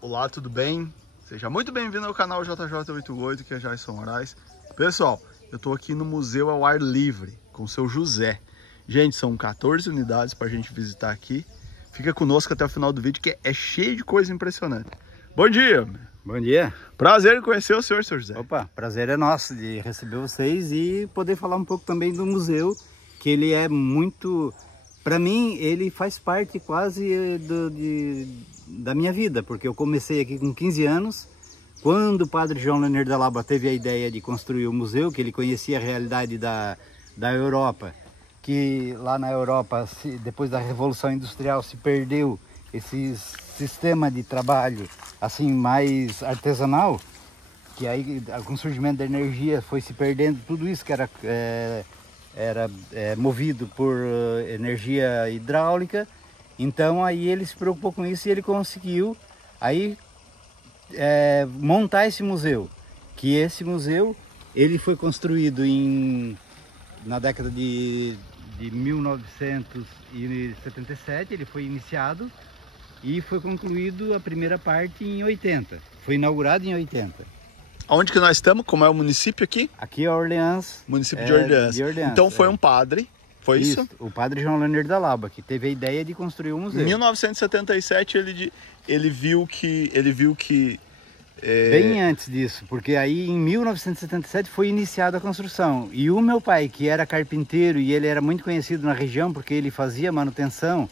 Olá, tudo bem? Seja muito bem-vindo ao canal JJ88, que é Jason Moraes. Pessoal, eu tô aqui no Museu ao Ar Livre com o seu José. Gente, são 14 unidades para a gente visitar aqui. Fica conosco até o final do vídeo, que é cheio de coisa impressionante. Bom dia! Bom dia! Prazer em conhecer o senhor, seu José. Opa, prazer é nosso de receber vocês e poder falar um pouco também do museu, que ele é muito... Para mim, ele faz parte quase da minha vida, porque eu comecei aqui com 15 anos, quando o padre João Lanier da Laba teve a ideia de construir o museu, que ele conhecia a realidade da Europa, que lá na Europa, depois da Revolução Industrial, se perdeu esse sistema de trabalho assim mais artesanal, que aí com o surgimento da energia foi se perdendo tudo isso que era movido por energia hidráulica. Então aí ele se preocupou com isso e ele conseguiu aí montar esse museu, que esse museu ele foi construído na década de 1977, ele foi iniciado e foi concluído a primeira parte em 80, foi inaugurado em 80. Onde que nós estamos? Como é o município aqui? Aqui é Orleans. Município de Orleans. Então foi um padre, foi isso? O padre João Lanier da Laba, que teve a ideia de construir um museu. Em 1977 ele viu que bem antes disso, porque aí em 1977 foi iniciada a construção. E o meu pai, que era carpinteiro e ele era muito conhecido na região porque ele fazia manutenção,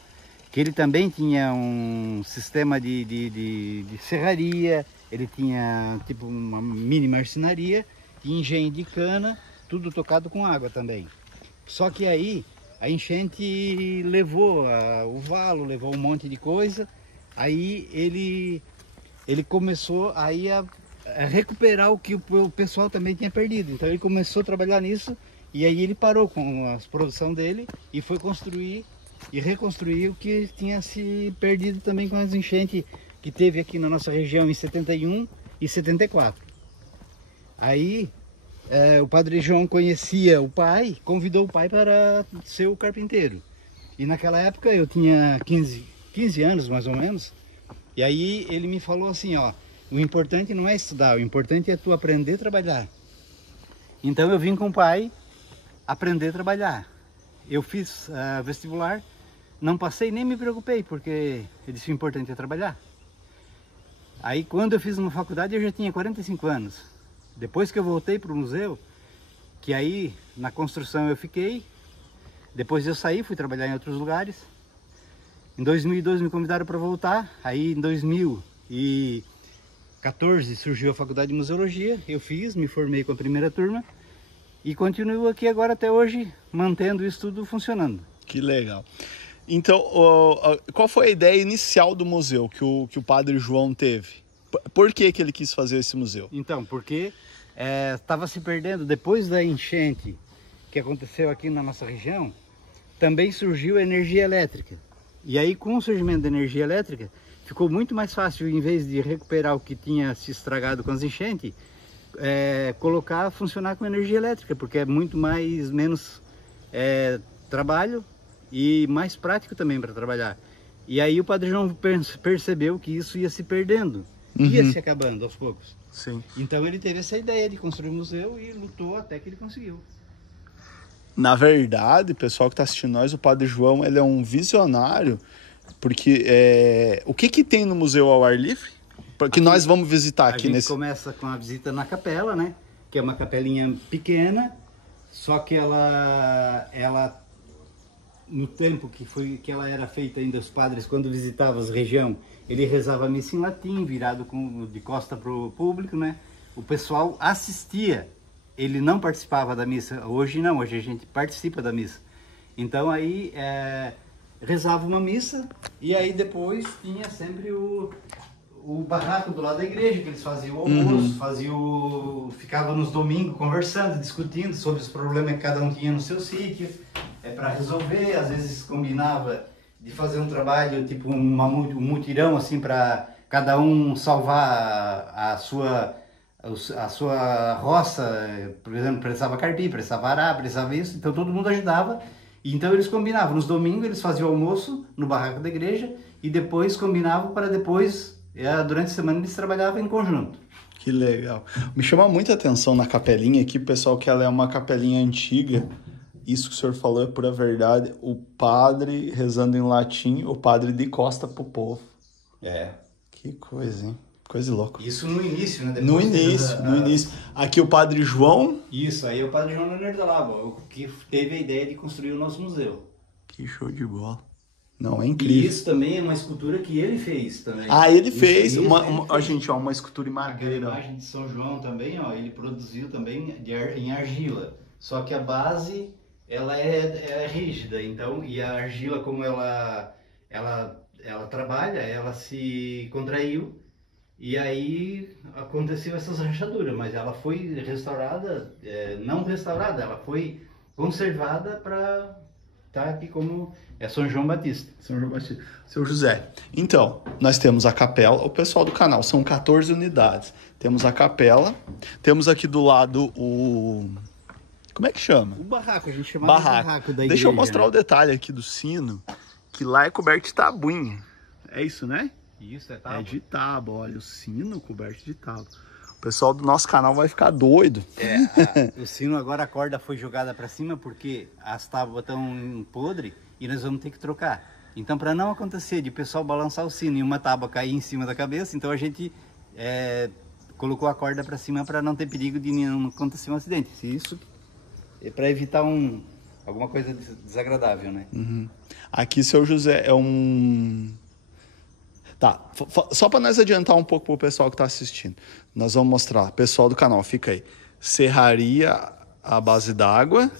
que ele também tinha um sistema de serraria, ele tinha tipo uma mini marcenaria, engenho de cana, tudo tocado com água também. Só que aí a enchente levou o valo, levou um monte de coisa, aí ele começou aí a recuperar o que o pessoal também tinha perdido. Então ele começou a trabalhar nisso e aí ele parou com a produção dele e foi construir e reconstruir o que tinha se perdido também com as enchentes que teve aqui na nossa região em 71 e 74. Aí o padre João conhecia o pai, convidou o pai para ser o carpinteiro. E naquela época eu tinha 15 anos mais ou menos. E aí ele me falou assim, ó, o importante não é estudar, o importante é tu aprender a trabalhar. Então eu vim com o pai aprender a trabalhar. Eu fiz vestibular, não passei nem me preocupei, porque ele disse o importante é trabalhar. Aí quando eu fiz uma faculdade eu já tinha 45 anos. Depois que eu voltei para o museu, que aí na construção eu fiquei, depois eu saí, fui trabalhar em outros lugares. Em 2002 me convidaram para voltar, aí em 2014 surgiu a faculdade de museologia, eu fiz, me formei com a primeira turma e continuo aqui agora até hoje, mantendo isso tudo funcionando. Que legal. Então, qual foi a ideia inicial do museu que o padre João teve? Por que ele quis fazer esse museu? Então, porque estava se perdendo, depois da enchente que aconteceu aqui na nossa região, também surgiu a energia elétrica. E aí, com o surgimento da energia elétrica, ficou muito mais fácil, em vez de recuperar o que tinha se estragado com as enchentes, funcionar com energia elétrica, porque é muito menos trabalho e mais prático também para trabalhar. E aí o padre João percebeu que isso ia se perdendo, ia se acabando aos poucos. Sim. Então ele teve essa ideia de construir um museu e lutou até que ele conseguiu. Na verdade, pessoal que está assistindo nós, o padre João ele é um visionário, porque o que tem no Museu ao Ar Livre? Que nós vamos visitar aqui nesse... A gente começa com a visita na capela, né? Que é uma capelinha pequena, só que ela no tempo que ela era feita ainda, os padres quando visitavam a região, ele rezava a missa em latim, virado de costa para o público, né? O pessoal assistia. Ele não participava da missa, hoje não, hoje a gente participa da missa. Então aí rezava uma missa e aí depois tinha sempre o barraco do lado da igreja, que eles faziam o almoço, ficavam nos domingos conversando, discutindo sobre os problemas que cada um tinha no seu sítio, para resolver. Às vezes combinava de fazer um trabalho, tipo um mutirão assim, para cada um salvar a sua roça. Por exemplo, precisava carpir, precisava arar, precisava isso, então todo mundo ajudava. Então eles combinavam, nos domingos eles faziam o almoço no barraco da igreja e depois combinavam para depois Durante a semana eles trabalhavam em conjunto. Que legal. Me chama muita atenção na capelinha aqui, pessoal, que ela é uma capelinha antiga. Isso que o senhor falou é pura verdade. O padre rezando em latim, o padre de costa pro povo. Que coisa, hein? Coisa louca. Isso no início, né? No início. Aqui o padre João. Isso, aí o padre João Leonardo da Lava, que teve a ideia de construir o nosso museu. Que show de bola. Não, é incrível. E isso também é uma escultura que ele fez também. Ele fez. Gente, ó, uma escultura em madeira. A imagem de São João também, ó, ele produziu também em argila. Só que a base, ela é rígida, então, e a argila, como ela trabalha, ela se contraiu. E aí aconteceu essas rachaduras, mas ela foi restaurada, não restaurada, ela foi conservada para estar aqui como São João Batista. São João Batista. Seu José, então, nós temos a capela, o pessoal do canal, são 14 unidades. Temos a capela, temos aqui do lado o... Como é que chama? O barraco, a gente chamava de barraco da igreja. Deixa eu mostrar o detalhe aqui do sino, que lá é coberto de tabuinha. É isso, né? Isso, é tábua. É de tábua, olha, o sino coberto de tábua. O pessoal do nosso canal vai ficar doido. O sino agora, a corda foi jogada para cima porque as tábuas estão podres e nós vamos ter que trocar. Então, para não acontecer de o pessoal balançar o sino e uma tábua cair em cima da cabeça, então a gente colocou a corda para cima para não ter perigo de não acontecer um acidente. Isso é para evitar alguma coisa desagradável, né? Uhum. Aqui, seu José, é um... Tá, só para nós adiantar um pouco para o pessoal que está assistindo, nós vamos mostrar, pessoal do canal, fica aí, serraria à base d'água.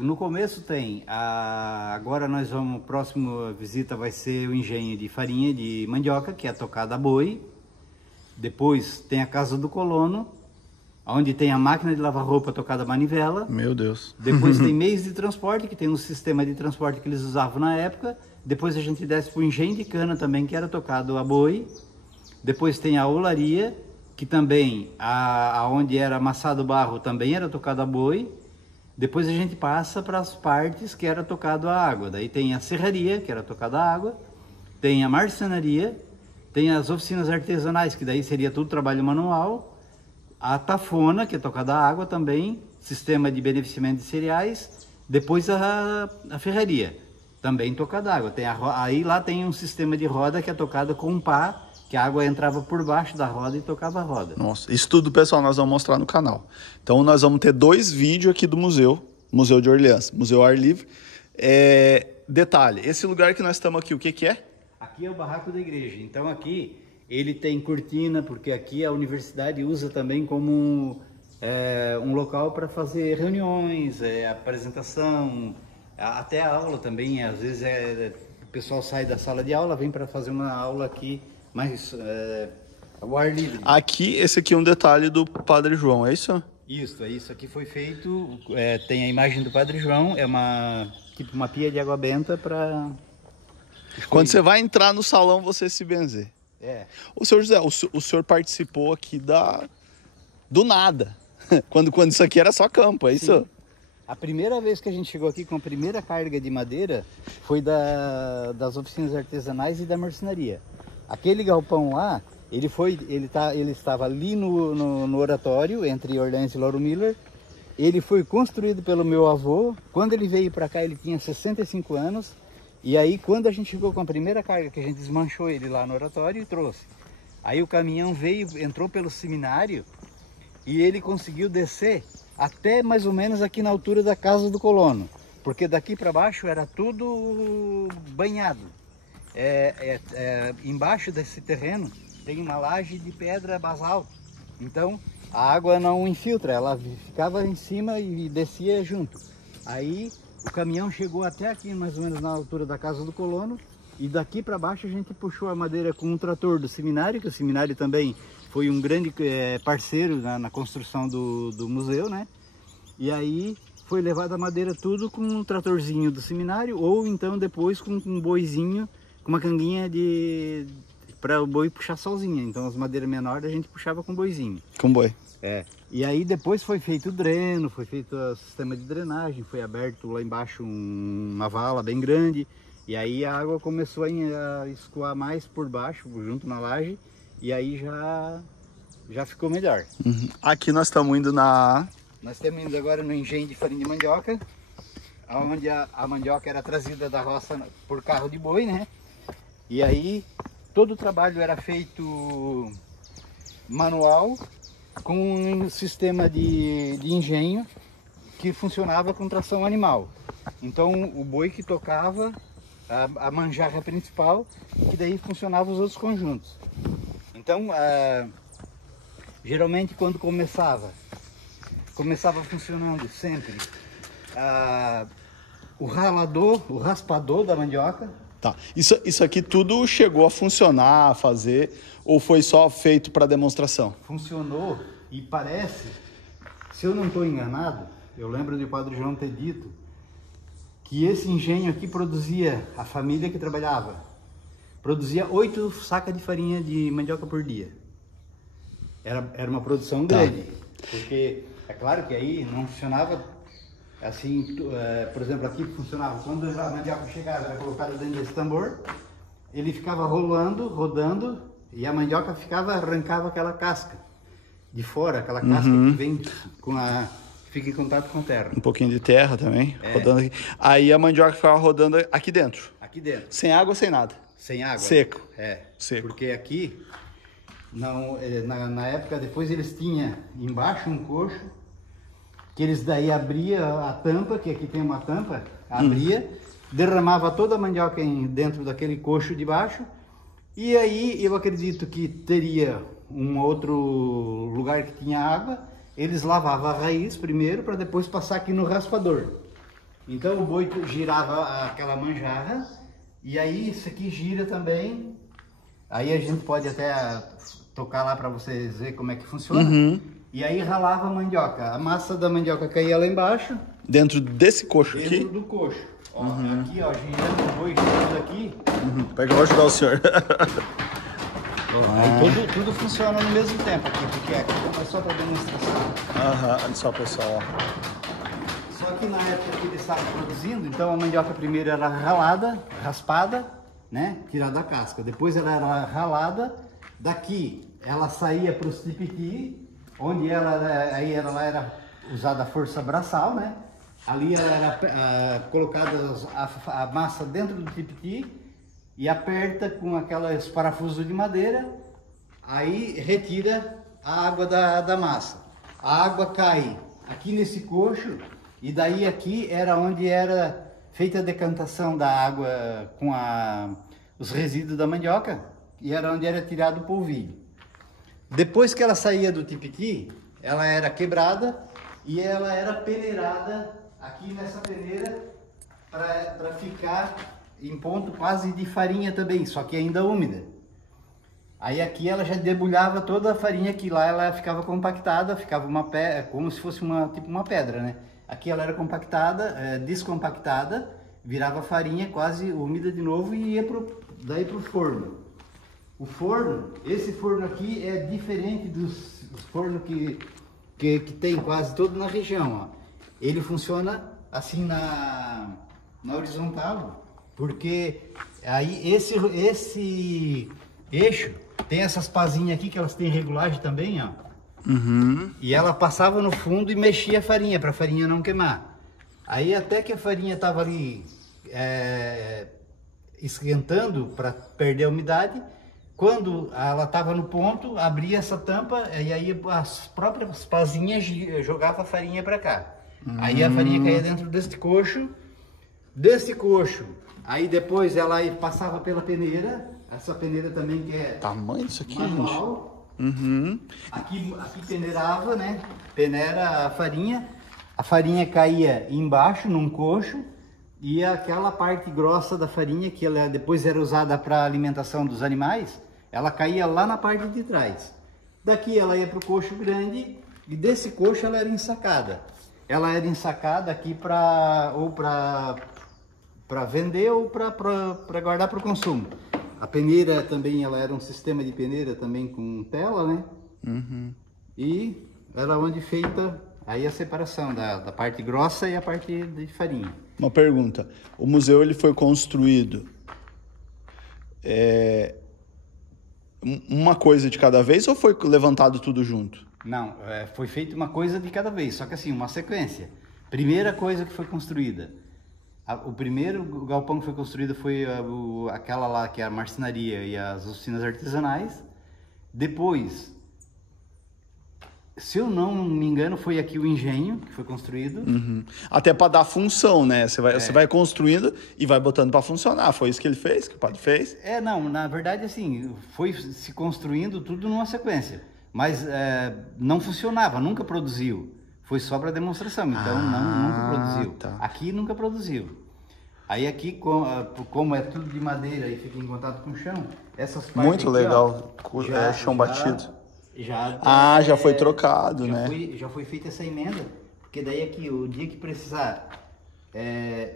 No começo tem, agora nós vamos, próxima visita vai ser o engenho de farinha de mandioca, que é tocada a boi. Depois tem a casa do colono, onde tem a máquina de lavar roupa tocada a manivela. Meu Deus. Depois tem meios de transporte, que tem um sistema de transporte que eles usavam na época. Depois a gente desce para o engenho de cana também, que era tocado a boi. Depois tem a olaria, que também, onde era amassado o barro, também era tocado a boi. Depois a gente passa para as partes que era tocado a água. Daí tem a serraria, que era tocada a água. Tem a marcenaria. Tem as oficinas artesanais, que daí seria tudo trabalho manual. A tafona, que é tocada a água também. Sistema de beneficiamento de cereais. Depois a ferraria. Também tocada água. Aí lá tem um sistema de roda que é tocado com um pá, que a água entrava por baixo da roda e tocava a roda. Nossa, isso tudo, pessoal, nós vamos mostrar no canal. Então nós vamos ter 2 vídeos aqui do Museu de Orleans, Museu Ar Livre. Detalhe, esse lugar que nós estamos aqui, o que é? Aqui é o barraco da igreja. Então aqui ele tem cortina, porque aqui a universidade usa também como um local para fazer reuniões, apresentação, até a aula também. Às vezes o pessoal sai da sala de aula, vem para fazer uma aula aqui, mas ao ar livre. Aqui, esse aqui é um detalhe do Padre João, é isso? Isso aqui foi feito, tem a imagem do Padre João, é tipo uma pia de água benta para... Quando você vai entrar no salão, você se benzer. O senhor José, o senhor participou aqui do nada, quando isso aqui era só campo, é isso? Sim. A primeira vez que a gente chegou aqui com a primeira carga de madeira foi das oficinas artesanais e da marcenaria. Aquele galpão lá, ele estava ali no oratório, entre Orleans e Lauro Miller. Ele foi construído pelo meu avô. Quando ele veio para cá, ele tinha 65 anos. E aí, quando a gente chegou com a primeira carga, que a gente desmanchou ele lá no oratório e trouxe. Aí o caminhão entrou pelo seminário e ele conseguiu descer até mais ou menos aqui na altura da casa do colono, porque daqui para baixo era tudo banhado. Embaixo desse terreno tem uma laje de pedra basal, então a água não infiltra, ela ficava em cima e descia junto. Aí o caminhão chegou até aqui mais ou menos na altura da casa do colono, e daqui para baixo a gente puxou a madeira com um trator do seminário, que o seminário também foi um grande parceiro na construção do museu, né? E aí foi levada a madeira tudo com um tratorzinho do seminário, ou então depois com um boizinho, com uma canguinha para o boi puxar sozinha. Então as madeiras menores a gente puxava com boizinho. Com boi. E aí depois foi feito o dreno, foi feito o sistema de drenagem, foi aberto lá embaixo uma vala bem grande. E aí a água começou a escoar mais por baixo, junto na laje, e aí já ficou melhor. Aqui nós estamos indo na... Nós estamos indo agora no engenho de farinha de mandioca, onde a mandioca era trazida da roça por carro de boi, né? E aí todo o trabalho era feito manual, com um sistema de engenho que funcionava com tração animal. Então o boi que tocava a manjarra principal, que daí funcionava os outros conjuntos. Então geralmente quando começava funcionando sempre o ralador, o raspador da mandioca. Tá. Isso aqui tudo chegou a funcionar, a fazer, ou foi só feito para demonstração? Funcionou e parece, se eu não estou enganado, eu lembro de o Padre João ter dito que esse engenho aqui produzia, a família que trabalhava, produzia 8 sacas de farinha de mandioca por dia. Era uma produção grande, porque é claro que aí não funcionava assim, por exemplo, aqui funcionava, quando a mandioca chegava, era colocada dentro desse tambor, ele ficava rodando, e a mandioca arrancava aquela casca de fora, aquela casca que vem fica em contato com a terra. Um pouquinho de terra também, rodando aqui. Aí a mandioca ficava rodando aqui dentro. Aqui dentro. Sem água, sem nada. Sem água. Seco. Seco. Porque aqui, na época, depois eles tinham embaixo um coxo, que eles daí abria a tampa, que aqui tem uma tampa, abria, derramava toda a mandioca dentro daquele coxo de baixo, e aí eu acredito que teria um outro lugar que tinha água, eles lavavam a raiz primeiro para depois passar aqui no raspador. Então o boi girava aquela manjarra, e aí isso aqui gira também, aí a gente pode até tocar lá para vocês verem como é que funciona. E aí ralava a mandioca, a massa da mandioca caía lá embaixo. Dentro desse coxo aqui? Dentro do coxo. Ó, aqui, ó, girando o boi, girando aqui. Pega, eu vou ajudar o senhor. Aí tudo funciona no mesmo tempo aqui, porque aqui é só para demonstração. Olha só, pessoal. Só que na época que eles estavam produzindo, então a mandioca primeiro era ralada, raspada, né, tirada a casca. Depois ela era ralada, daqui ela saía para os tipiti, onde ela era usada a força braçal, né? Ali ela era colocada a massa dentro do tipiti e aperta com aqueles parafusos de madeira, aí retira a água da massa. A água cai aqui nesse coxo e daí aqui era onde era feita a decantação da água com os resíduos da mandioca e era onde era tirado o polvilho. Depois que ela saía do tipiti, ela era quebrada e ela era peneirada aqui nessa peneira para ficar em ponto quase de farinha também, só que ainda úmida. Aí aqui ela já debulhava toda a farinha, que lá ela ficava compactada, ficava como se fosse tipo uma pedra, né? Aqui ela era compactada, descompactada, virava farinha quase úmida de novo e ia daí para o forno. O forno, esse forno aqui é diferente dos fornos que tem quase todo na região, ó. Ele funciona assim na horizontal, porque aí esse eixo tem essas pazinhas aqui que elas têm regulagem também, ó. E ela passava no fundo e mexia a farinha, para a farinha não queimar. Aí até que a farinha estava ali esquentando para perder a umidade, quando ela estava no ponto, abria essa tampa e aí as próprias pazinhas jogavam a farinha para cá. Aí a farinha caía dentro desse coxo, aí depois ela passava pela peneira, essa peneira também que é tamanho disso aqui, manual. gente. Aqui peneirava, né? Peneira a farinha caía embaixo num coxo e aquela parte grossa da farinha que ela depois era usada para alimentação dos animais, ela caía lá na parte de trás. Daqui ela ia para o coxo grande e desse coxo ela era ensacada. Ela era ensacada aqui para vender ou para guardar para o consumo. A peneira também, ela era um sistema de peneira também com tela, né? E era onde feita aí a separação da parte grossa e a parte de farinha. Uma pergunta. O museu ele foi construído uma coisa de cada vez ou foi levantado tudo junto? Não, foi feita uma coisa de cada vez, só que assim, uma sequência. Primeira coisa que foi construída. O primeiro galpão que foi construído foi aquela lá que é a marcenaria e as oficinas artesanais. Depois, se eu não me engano, foi aqui o engenho que foi construído. Uhum. Até para dar função, né? Você vai construindo e vai botando para funcionar. Foi isso que ele fez, que o padre fez? Não, na verdade assim, foi se construindo tudo numa sequência. Mas não funcionava, nunca produziu. Foi só para demonstração, então nunca produziu. Tá. Aqui nunca produziu. Aí aqui, como é tudo de madeira e fica em contato com o chão, essas partes muito aqui, legal, chão batido. Já foi trocado, né? Já foi feita essa emenda, porque daí aqui, o dia que precisar,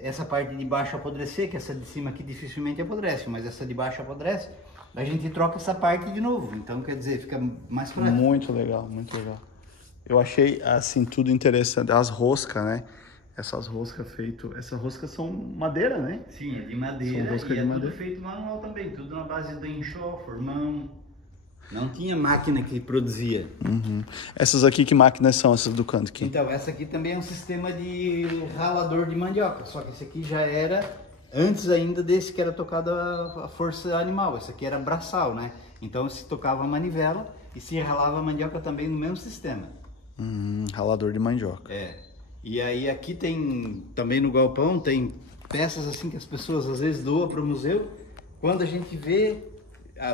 essa parte de baixo apodrecer, que essa de cima aqui dificilmente apodrece, mas essa de baixo apodrece, a gente troca essa parte de novo, então quer dizer, fica mais prático. Muito legal, muito legal. Eu achei, assim, tudo interessante. As roscas, né? Essas roscas são madeira, né? Sim, é de madeira. São roscas e de madeira. Tudo feito manual também, tudo na base do enxofre, mão. Não tinha máquina que produzia. Uhum. Essas aqui, que máquinas são essas do canto aqui? Então, essa aqui também é um sistema de ralador de mandioca, só que esse aqui já era antes ainda desse que era tocado a força animal. Esse aqui era braçal, né? Então se tocava a manivela e se ralava a mandioca também no mesmo sistema. Ralador de mandioca. E aí aqui tem, também no galpão, tem peças assim que as pessoas às vezes doam para o museu. Quando a gente vê,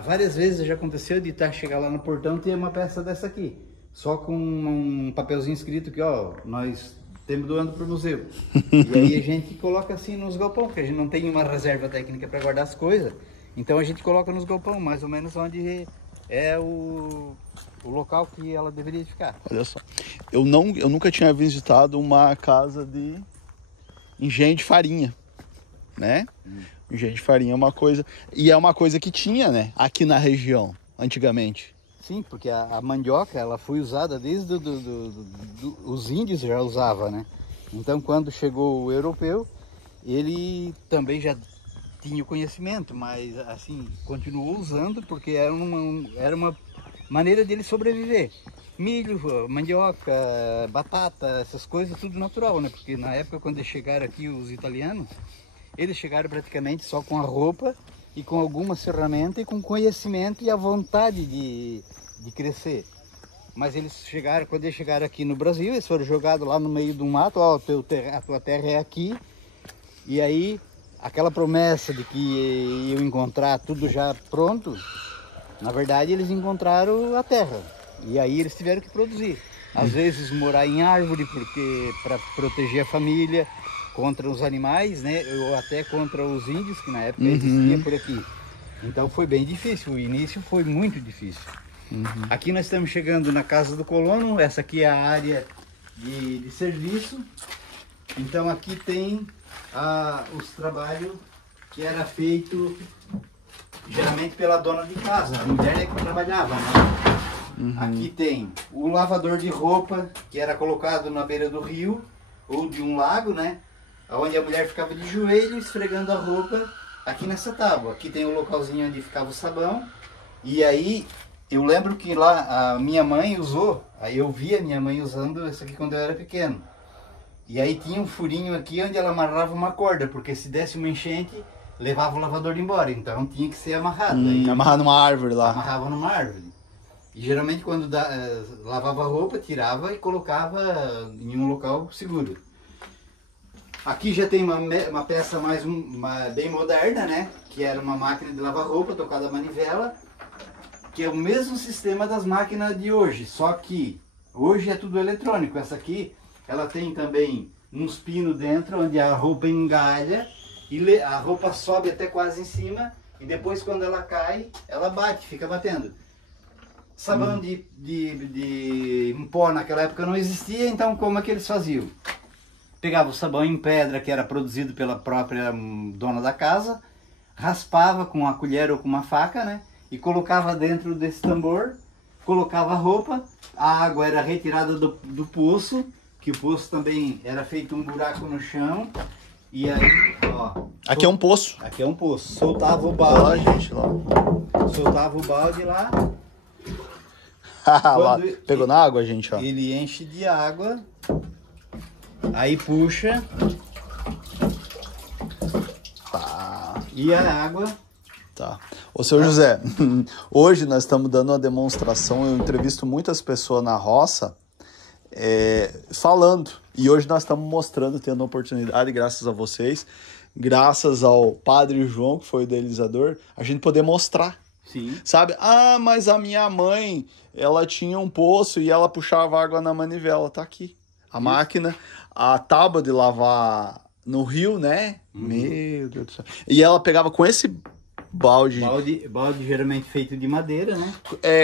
várias vezes já aconteceu de chegar lá no portão e ter uma peça dessa aqui. Só com um papelzinho escrito que, ó, nós estamos doando para o museu. E aí a gente coloca assim nos galpão, porque a gente não tem uma reserva técnica para guardar as coisas. Então a gente coloca nos galpão, mais ou menos onde é o local que ela deveria ficar. Olha só, eu nunca tinha visitado uma casa de engenho de farinha, né? Engenho de farinha é uma coisa, e é uma coisa que tinha, né, aqui na região, antigamente. Sim, porque a mandioca, ela foi usada desde os índios já usavam, né? Então quando chegou o europeu, ele também já tinha o conhecimento, mas assim, continuou usando porque era uma maneira dele sobreviver. Milho, mandioca, batata, essas coisas, tudo natural, né? Porque na época, quando chegaram aqui os italianos, eles chegaram praticamente só com a roupa e com algumas ferramentas e com conhecimento e a vontade de crescer. Mas eles chegaram, quando eles chegaram aqui no Brasil, eles foram jogados lá no meio do mato, ó, a tua terra é aqui. E aí, aquela promessa de que iam encontrar tudo já pronto, na verdade eles encontraram a terra. E aí eles tiveram que produzir. Às vezes morar em árvore, porque para proteger a família contra os animais, né? Ou até contra os índios, que na época existia por aqui. Então foi bem difícil, o início foi muito difícil. Aqui nós estamos chegando na Casa do Colono, essa aqui é a área de serviço. Então aqui tem os trabalhos que era feito geralmente pela dona de casa, a mulher é que trabalhava, né? Aqui tem o lavador de roupa, que era colocado na beira do rio ou de um lago, né? Onde a mulher ficava de joelho esfregando a roupa aqui nessa tábua. Aqui tem o localzinho onde ficava o sabão. E aí eu lembro que lá a minha mãe usou, aí eu vi a minha mãe usando isso aqui quando eu era pequeno. E aí tinha um furinho aqui onde ela amarrava uma corda, porque se desse uma enchente, levava o lavador embora. Então tinha que ser amarrado. Amarrar numa árvore lá. Amarrava numa árvore. E geralmente quando lavava a roupa, tirava e colocava em um local seguro. Aqui já tem uma peça bem moderna, né? Que era uma máquina de lavar roupa tocada a manivela, que é o mesmo sistema das máquinas de hoje, só que hoje é tudo eletrônico. Essa aqui, ela tem também uns pinos dentro, onde a roupa engalha e a roupa sobe até quase em cima, e depois quando ela cai, ela bate, fica batendo. Sabão de pó naquela época não existia, então como é que eles faziam? Pegava o sabão em pedra, que era produzido pela própria dona da casa, raspava com uma colher ou com uma faca, né? E colocava dentro desse tambor, colocava a roupa, a água era retirada do poço, que o poço também era feito um buraco no chão, E aí, ó. Aqui é um poço. Aqui é um poço. Soltava o Olha balde. lá, gente, lá. Soltava o balde lá. Lá. Pegou na água, gente, ó. Ele enche de água. Aí puxa. Tá. E a água. Tá. Ô, seu José, hoje nós estamos dando uma demonstração. Eu entrevisto muitas pessoas na roça falando. E hoje nós estamos mostrando, tendo a oportunidade, graças a vocês, graças ao Padre João, que foi o idealizador, a gente poder mostrar. Sim. Sabe? Ah, mas a minha mãe, ela tinha um poço e ela puxava água na manivela. Tá aqui. A máquina, a tábua de lavar no rio, né? Meu Deus do céu. E ela pegava com esse balde. Balde geralmente feito de madeira, né?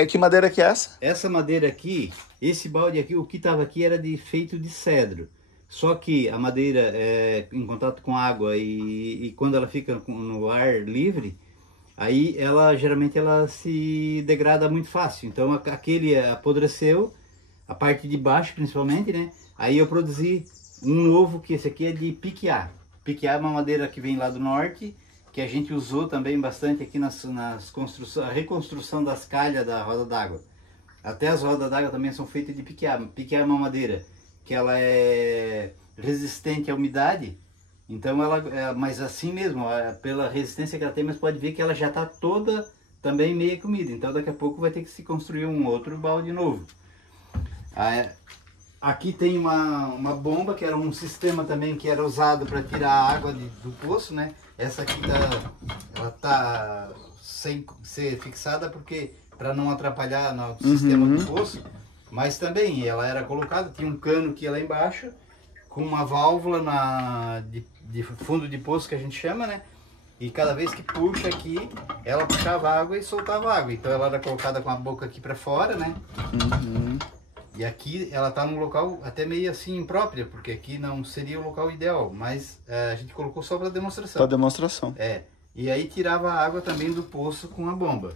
Que madeira que é essa? Essa madeira aqui, esse balde aqui, o que estava aqui era feito de cedro. Só que a madeira em contato com água e quando ela fica no ar livre, aí geralmente ela se degrada muito fácil. Então aquele apodreceu, a parte de baixo principalmente, né? Aí eu produzi um novo, que esse aqui é de piquiá. Piquiá é uma madeira que vem lá do norte, que a gente usou também bastante aqui nas construções, a reconstrução das calhas da roda d'água. Até as rodas d'água também são feitas de piquiá. Piquiá é uma madeira que ela é resistente à umidade, então mas assim mesmo, pela resistência que ela tem, mas pode ver que ela já está toda também meio comida. Então daqui a pouco vai ter que se construir um outro balde novo. Aqui tem uma bomba, que era um sistema também que era usado para tirar a água do poço, né? Essa aqui ela tá sem ser fixada porque para não atrapalhar no sistema do poço, mas também ela era colocada, tinha um cano que ia lá embaixo com uma válvula de fundo de poço que a gente chama, né? E cada vez que puxa aqui, ela puxava água e soltava água. Então ela era colocada com a boca aqui para fora, né? E aqui ela tá num local até meio assim impróprio, porque aqui não seria o local ideal, mas a gente colocou só para demonstração. Para demonstração. E aí tirava a água também do poço com a bomba.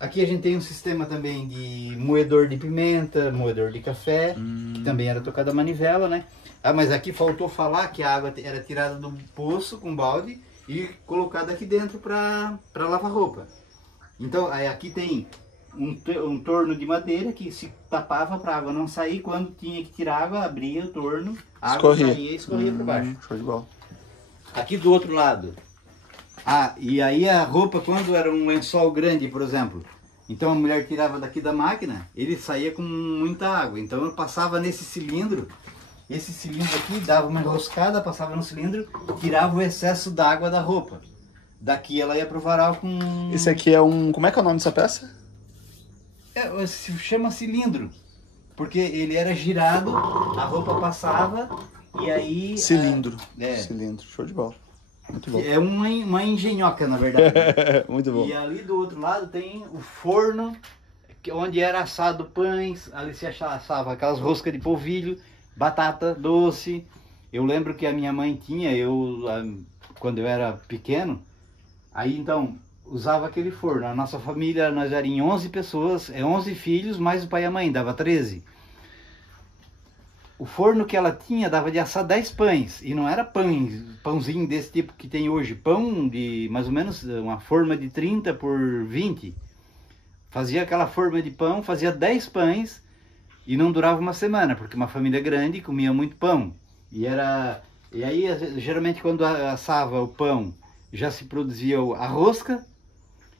Aqui a gente tem um sistema também de moedor de pimenta, moedor de café, que também era tocado a manivela, né? Ah, mas aqui faltou falar que a água era tirada do poço com balde e colocada aqui dentro para lavar roupa. Então aqui tem um torno de madeira que se tapava para a água não sair. Quando tinha que tirar água, abria o torno, a água saía e escorria por baixo. Show de bola. Aqui do outro lado. E aí a roupa, quando era um lençol grande, por exemplo, então a mulher tirava daqui da máquina, ele saía com muita água. Então eu passava nesse cilindro, esse cilindro aqui dava uma enroscada, passava no cilindro, tirava o excesso d'água da roupa. Daqui ela ia pro varal com... Esse aqui é como é que é o nome dessa peça? Se chama cilindro, porque ele era girado, a roupa passava e aí... Cilindro. Cilindro, show de bola. Muito bom. É uma engenhoca, na verdade. Muito bom. E ali do outro lado tem o forno, onde era assado pães, ali se assava aquelas roscas de polvilho, batata doce. Eu lembro que a minha mãe tinha, quando eu era pequeno, aí então... usava aquele forno. A nossa família, nós éramos 11 pessoas, 11 filhos, mais o pai e a mãe, dava 13. O forno que ela tinha dava de assar 10 pães, e não era pãozinho desse tipo que tem hoje, pão de mais ou menos uma forma de 30 por 20. Fazia aquela forma de pão, fazia 10 pães, e não durava uma semana, porque uma família grande comia muito pão. E aí, geralmente, quando assava o pão, já se produzia a rosca,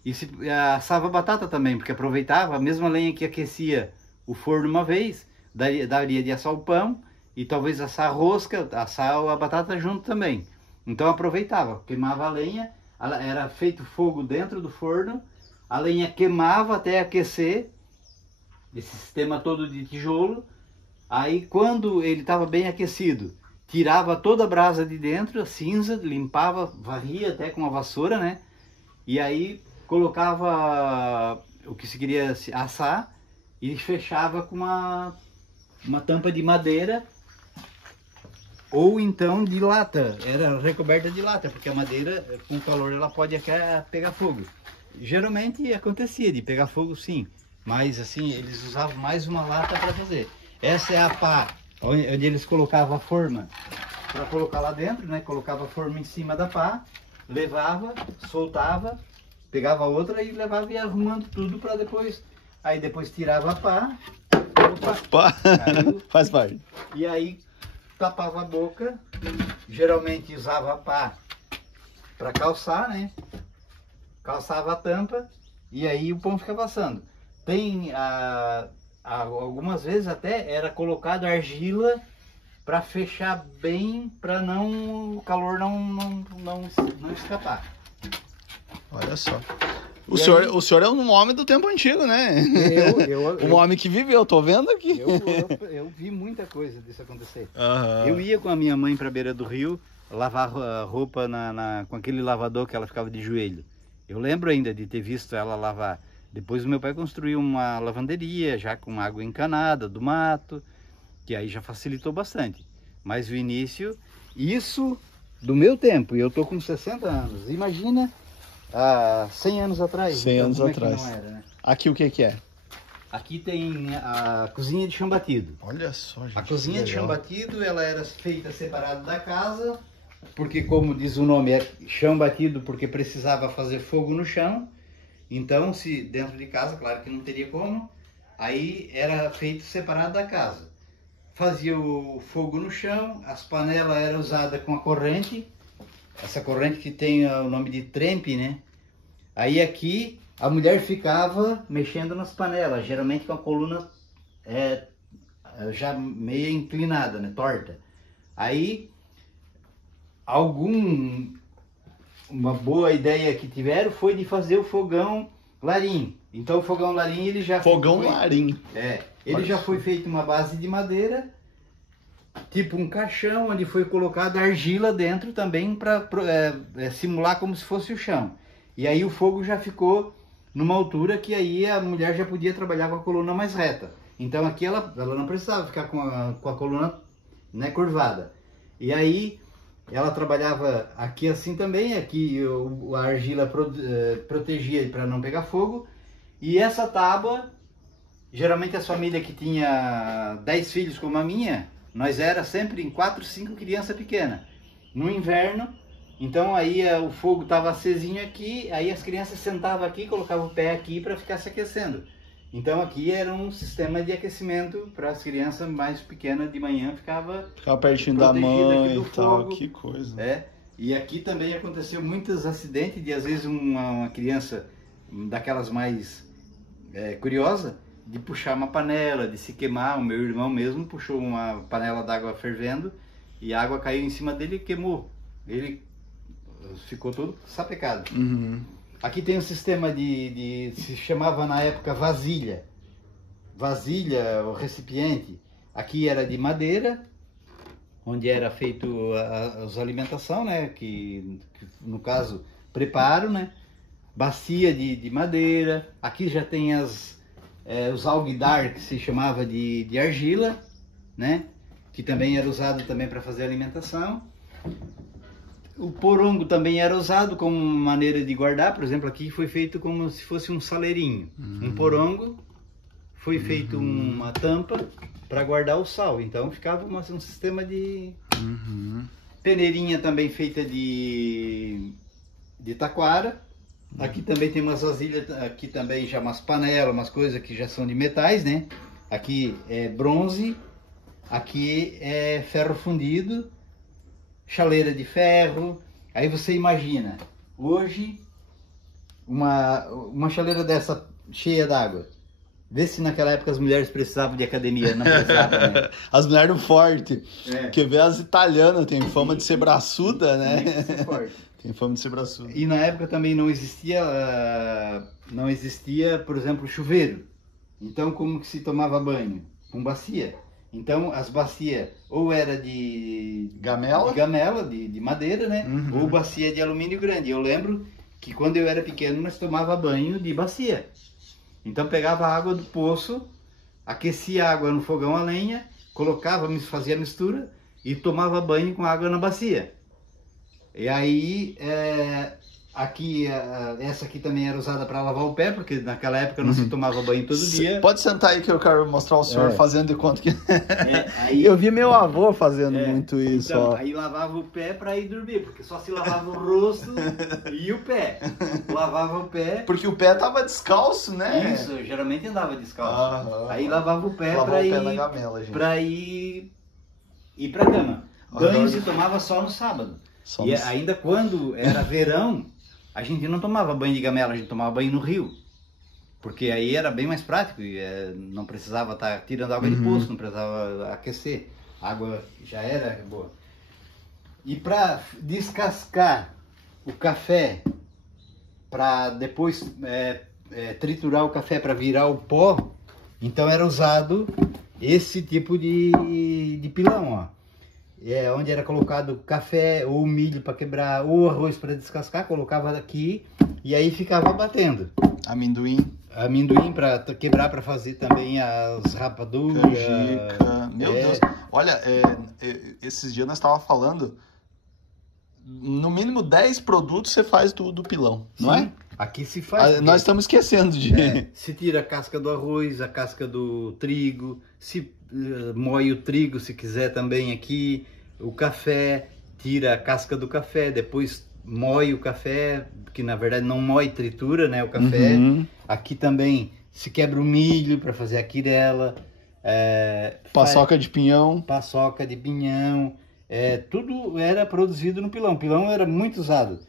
e se assava batata também, porque aproveitava a mesma lenha que aquecia o forno uma vez, daria de assar o pão e talvez assar a rosca, assar a batata junto também. Então aproveitava, queimava a lenha, era feito fogo dentro do forno, a lenha queimava até aquecer, esse sistema todo de tijolo. Aí quando ele estava bem aquecido, tirava toda a brasa de dentro, a cinza, limpava, varria até com a vassoura, né? E aí colocava o que se queria assar e fechava com uma tampa de madeira ou então de lata. Era recoberta de lata, porque a madeira com calor ela pode pegar fogo. Geralmente acontecia de pegar fogo, sim, mas assim eles usavam mais uma lata para fazer. Essa é a pá, onde eles colocavam a forma. para colocar lá dentro, né? Colocava a forma em cima da pá, levava, soltava, pegava outra e levava e ia arrumando tudo para depois. Aí depois tirava a pá, Pá. caiu, Faz parte. e aí tapava a boca. Geralmente usava a pá para calçar, né? Calçava a tampa e aí o pão ficava assando. Tem algumas vezes até era colocado argila para fechar bem, para o calor não escapar. Olha só. E O senhor é um homem do tempo antigo, né? Um homem que viveu, tô vendo aqui. Eu vi muita coisa disso acontecer. Aham. Eu ia com a minha mãe para a beira do rio lavar a roupa com aquele lavador que ela ficava de joelho. Eu lembro ainda de ter visto ela lavar. Depois o meu pai construiu uma lavanderia já com água encanada do mato, que aí já facilitou bastante. Mas o início, isso do meu tempo, e eu tô com 60 anos, imagina há 100 anos atrás. 100 anos como é atrás. que não era, né? Aqui o que que é? Aqui tem a cozinha de chão batido. Olha só, gente. A cozinha que de chão legal. batido, ela era feita separada da casa, porque como diz o nome, é chão batido porque precisava fazer fogo no chão. Então, se dentro de casa, claro que não teria como, aí era feito separado da casa. Fazia o fogo no chão, as panelas eram usadas com a corrente, essa corrente que tem o nome de trempe, né? Aí aqui a mulher ficava mexendo nas panelas, geralmente com a coluna já meio inclinada, né? Torta. Aí uma boa ideia que tiveram foi de fazer o fogão larim. Então o fogão larim ele já Fogão larim. ele Olha já só. foi feito uma base de madeira, tipo um caixão, onde foi colocada argila dentro também para simular como se fosse o chão. E aí o fogo já ficou numa altura que aí a mulher já podia trabalhar com a coluna mais reta. Então aqui ela não precisava ficar com a coluna, né, curvada. E aí ela trabalhava aqui assim também, aqui a argila protegia para não pegar fogo. E essa tábua, geralmente as famílias que tinha 10 filhos como a minha, nós era sempre em 4, 5 crianças pequenas. No inverno, então aí o fogo estava acesinho aqui, aí as crianças sentavam aqui, colocavam o pé aqui para ficar se aquecendo. Então aqui era um sistema de aquecimento para as crianças mais pequenas de manhã, ficava pertinho da protegida aqui mãe do e tal, fogo. que coisa. E aqui também aconteceu muitos acidentes de às vezes uma criança daquelas mais curiosa, de puxar uma panela, de se queimar. O meu irmão mesmo puxou uma panela d'água fervendo e a água caiu em cima dele e queimou. Ele ficou todo sapecado. Uhum. Aqui tem um sistema se chamava na época vasilha. Vasilha, o recipiente, aqui era de madeira, onde era feito as alimentação, né? Que no caso, preparo, né? Bacia de madeira. Aqui já tem os alguidar, que se chamava de argila, né? Que também era usado também para fazer alimentação. O porongo também era usado como maneira de guardar. Por exemplo, aqui foi feito como se fosse um saleirinho. Um porongo foi feito uma tampa para guardar o sal. Então ficava um sistema de peneirinha também feita de taquara. Aqui também tem umas vasilhas, aqui também já umas panelas, umas coisas que já são de metais, né? Aqui é bronze, aqui é ferro fundido, chaleira de ferro. Aí você imagina, hoje uma chaleira dessa cheia d'água. Vê se naquela época as mulheres precisavam de academia, não precisavam, né? As mulheres do forte. Porque vê as italianas, tem fama de ser braçuda, né? Tem fama de ser braçuda. E na época também não existia, por exemplo, chuveiro. Então como que se tomava banho? Com bacia. Então as bacias ou era de gamela, de madeira, né? Ou bacia de alumínio grande. Eu lembro que quando eu era pequeno nós tomava banho de bacia. Então pegava a água do poço, aquecia a água no fogão a lenha, fazia a mistura e tomava banho com água na bacia. E aí Aqui, essa aqui também era usada para lavar o pé, porque naquela época não se tomava banho todo dia. Pode sentar aí que eu quero mostrar o senhor fazendo de conta que... Aí, eu vi meu avô fazendo muito isso, então, ó. aí lavava o pé para ir dormir, porque só se lavava o rosto e o pé. Lavava o pé. Porque o pé tava descalço, né? Isso, eu geralmente andava descalço. Aí lavava o pé para ir, ir para cama. Banho se tomava só no sábado. E ainda quando era verão, a gente não tomava banho de gamela, a gente tomava banho no rio. Porque aí era bem mais prático, e não precisava estar tirando água de poço, não precisava aquecer. A água já era boa. E para descascar o café, para depois triturar o café para virar o pó, então era usado esse tipo de pilão, ó. Onde era colocado café ou milho para quebrar ou arroz para descascar, colocava aqui e aí ficava batendo. Amendoim para quebrar, para fazer também as rapaduras. Canjica. Meu Deus. Olha, esses dias nós estávamos falando, no mínimo 10 produtos você faz do pilão, não é? Aqui se faz. Nós estamos esquecendo de... se tira a casca do arroz, a casca do trigo, se moe o trigo se quiser também aqui, o café, tira a casca do café, depois moe o café, que na verdade não moe, tritura, né, o café. Aqui também se quebra o milho para fazer a quirela. Paçoca de pinhão. Paçoca de pinhão. Tudo era produzido no pilão. O pilão era muito usado.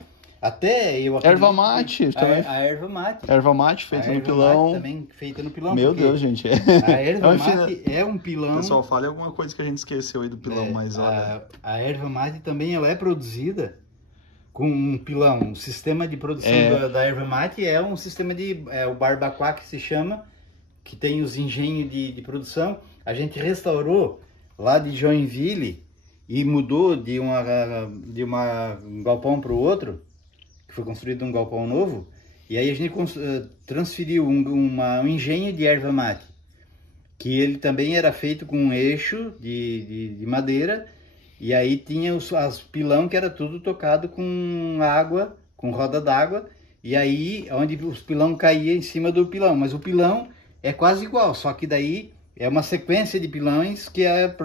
Até eu acredito, erva mate também. A erva mate. Erva mate feita no pilão. Erva mate também feita no pilão. Meu Deus, gente. A erva mate é um pilão. Pessoal, fale alguma coisa que a gente esqueceu aí do pilão, mas olha. A erva mate também ela é produzida com um pilão. O sistema de produção da erva mate é um sistema o barbacoa que se chama, que tem os engenhos de produção. A gente restaurou lá de Joinville e mudou de um galpão para o outro, que foi construído um galpão novo, e aí a gente transferiu um engenho de erva mate, que ele também era feito com um eixo de madeira, e aí tinha as pilão que era tudo tocado com água, com roda d'água, e aí onde os pilão caía em cima do pilão, mas o pilão é quase igual, só que daí é uma sequência de pilões que é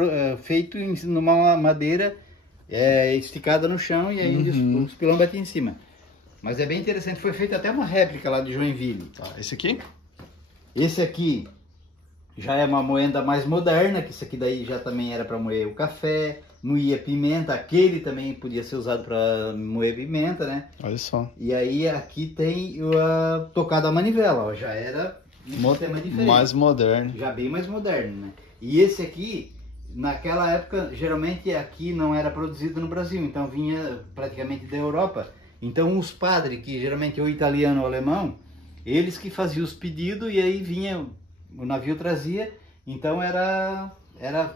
feito numa madeira esticada no chão, e aí os pilão batiam em cima. Mas é bem interessante, foi feita até uma réplica lá de Joinville. Esse aqui? Esse aqui já é uma moenda mais moderna, que esse aqui daí já também era para moer o café, moía pimenta, aquele também podia ser usado para moer pimenta, né? Olha só. E aí aqui tem a tocada a manivela, ó, já era um sistema diferente. Mais moderno. Já bem mais moderno, né? E esse aqui, naquela época, geralmente aqui não era produzido no Brasil, então vinha praticamente da Europa. Então os padres, que geralmente ou italiano ou alemão, eles que faziam os pedidos e aí vinha, o navio trazia, então era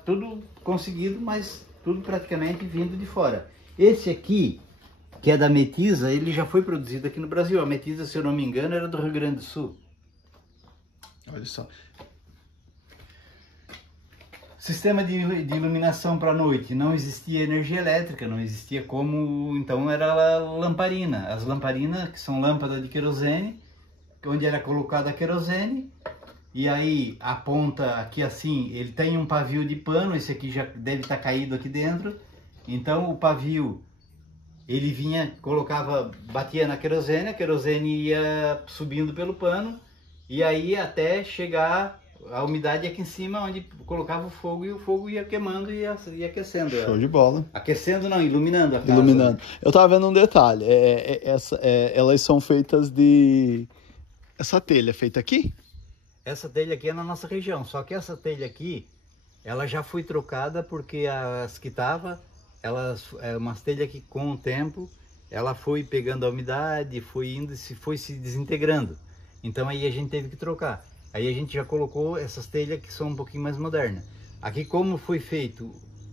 tudo conseguido, mas tudo praticamente vindo de fora. Esse aqui, que é da Metisa, ele já foi produzido aqui no Brasil. A Metisa, se eu não me engano, era do Rio Grande do Sul. Olha só. Sistema de iluminação para a noite, não existia energia elétrica, não existia como, então era a lamparina. As lamparinas, que são lâmpadas de querosene, onde era colocada a querosene, e aí a ponta aqui assim, ele tem um pavio de pano, esse aqui já deve estar caído aqui dentro, então o pavio, ele vinha, batia na querosene, a querosene ia subindo pelo pano, e aí até chegar a umidade aqui em cima, onde colocava o fogo, e o fogo ia queimando e ia aquecendo. Show de bola. Aquecendo não, iluminando a casa. Iluminando. Eu tava vendo um detalhe, elas são feitas de... Essa telha é feita aqui? Essa telha aqui é na nossa região, só que essa telha aqui, ela já foi trocada porque as que tava, umas telhas que com o tempo, ela foi pegando a umidade, foi se desintegrando. Então aí a gente teve que trocar. Aí a gente já colocou essas telhas que são um pouquinho mais modernas. Aqui, como foi feito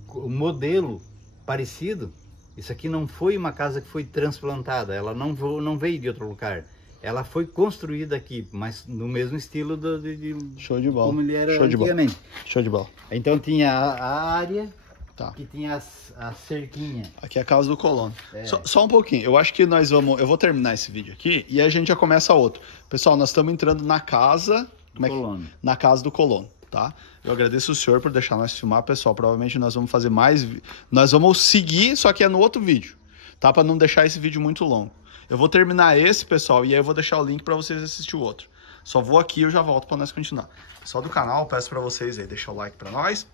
o modelo parecido, isso aqui não foi uma casa que foi transplantada, ela não veio de outro lugar. Ela foi construída aqui, mas no mesmo estilo Show de bola. Como ele era antigamente. Show de bola. Então tinha a área, Tá. Que tinha a cerquinha. Aqui é a casa do colono. É. Só um pouquinho. Eu acho que nós vamos... Eu vou terminar esse vídeo aqui e a gente já começa outro. Pessoal, nós estamos entrando na casa... Colono. Na casa do colono, tá? Eu agradeço o senhor por deixar nós filmar, pessoal. Provavelmente nós vamos fazer mais... Nós vamos seguir, só que é no outro vídeo, tá? Para não deixar esse vídeo muito longo. Eu vou terminar esse, pessoal, e aí eu vou deixar o link para vocês assistir o outro. Só vou aqui e eu já volto para nós continuar. Só do canal, peço para vocês aí, deixar o like para nós.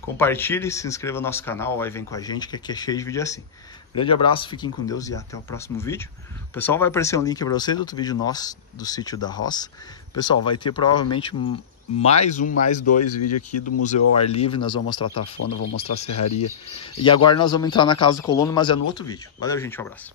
Compartilhe, se inscreva no nosso canal, aí vem com a gente, que aqui é cheio de vídeo assim. Grande abraço, fiquem com Deus e até o próximo vídeo. Pessoal, vai aparecer um link para vocês do outro vídeo nosso, do sítio da roça. Pessoal, vai ter provavelmente mais dois vídeos aqui do Museu ao Ar Livre. Nós vamos mostrar a Tafona, vamos mostrar a serraria. E agora nós vamos entrar na casa do colono, mas é no outro vídeo. Valeu, gente, um abraço.